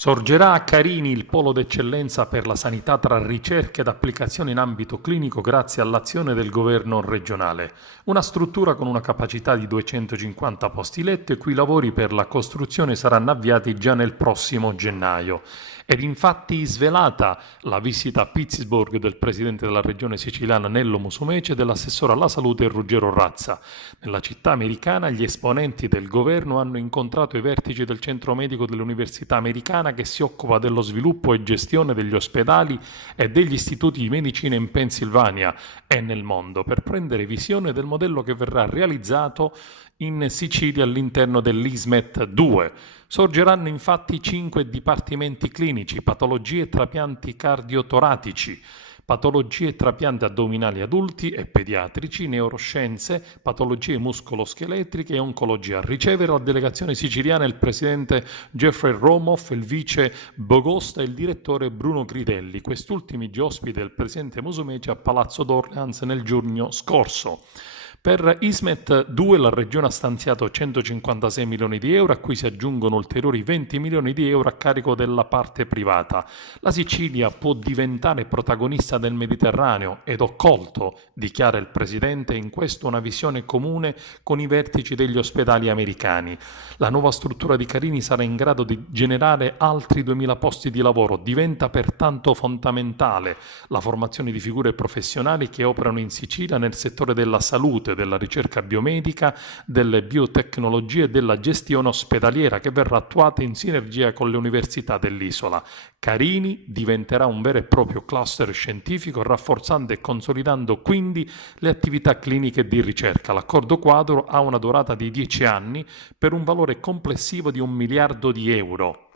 Sorgerà a Carini il polo d'eccellenza per la sanità tra ricerche ed applicazioni in ambito clinico grazie all'azione del governo regionale. Una struttura con una capacità di 250 posti letto, i cui lavori per la costruzione saranno avviati già nel prossimo gennaio. Ed infatti svelata la visita a Pittsburgh del presidente della regione siciliana Nello Musumeci e dell'assessore alla salute Ruggero Razza. Nella città americana gli esponenti del governo hanno incontrato i vertici del centro medico dell'Università Americana che si occupa dello sviluppo e gestione degli ospedali e degli istituti di medicina in Pennsylvania e nel mondo per prendere visione del modello che verrà realizzato in Sicilia all'interno dell'ISMET 2. Sorgeranno infatti 5 dipartimenti clinici: patologie e trapianti cardiotoratici, patologie e trapianti addominali adulti e pediatrici, neuroscienze, patologie muscoloscheletriche e oncologia. A ricevere la delegazione siciliana il presidente Jeffrey Romoff, il vice Bogosta e il direttore Bruno Cridelli, quest'ultimi già ospite del presidente Musumeci a Palazzo d'Orleans nel giugno scorso. Per ISMET 2 la Regione ha stanziato 156 milioni di euro, a cui si aggiungono ulteriori 20 milioni di euro a carico della parte privata. La Sicilia può diventare protagonista del Mediterraneo ed ho colto, dichiara il Presidente, in questo una visione comune con i vertici degli ospedali americani. La nuova struttura di Carini sarà in grado di generare altri 2000 posti di lavoro. Diventa pertanto fondamentale la formazione di figure professionali che operano in Sicilia nel settore della salute, della ricerca biomedica, delle biotecnologie e della gestione ospedaliera, che verrà attuata in sinergia con le università dell'isola. Carini diventerà un vero e proprio cluster scientifico, rafforzando e consolidando quindi le attività cliniche di ricerca. L'accordo quadro ha una durata di 10 anni per un valore complessivo di 1 miliardo di euro.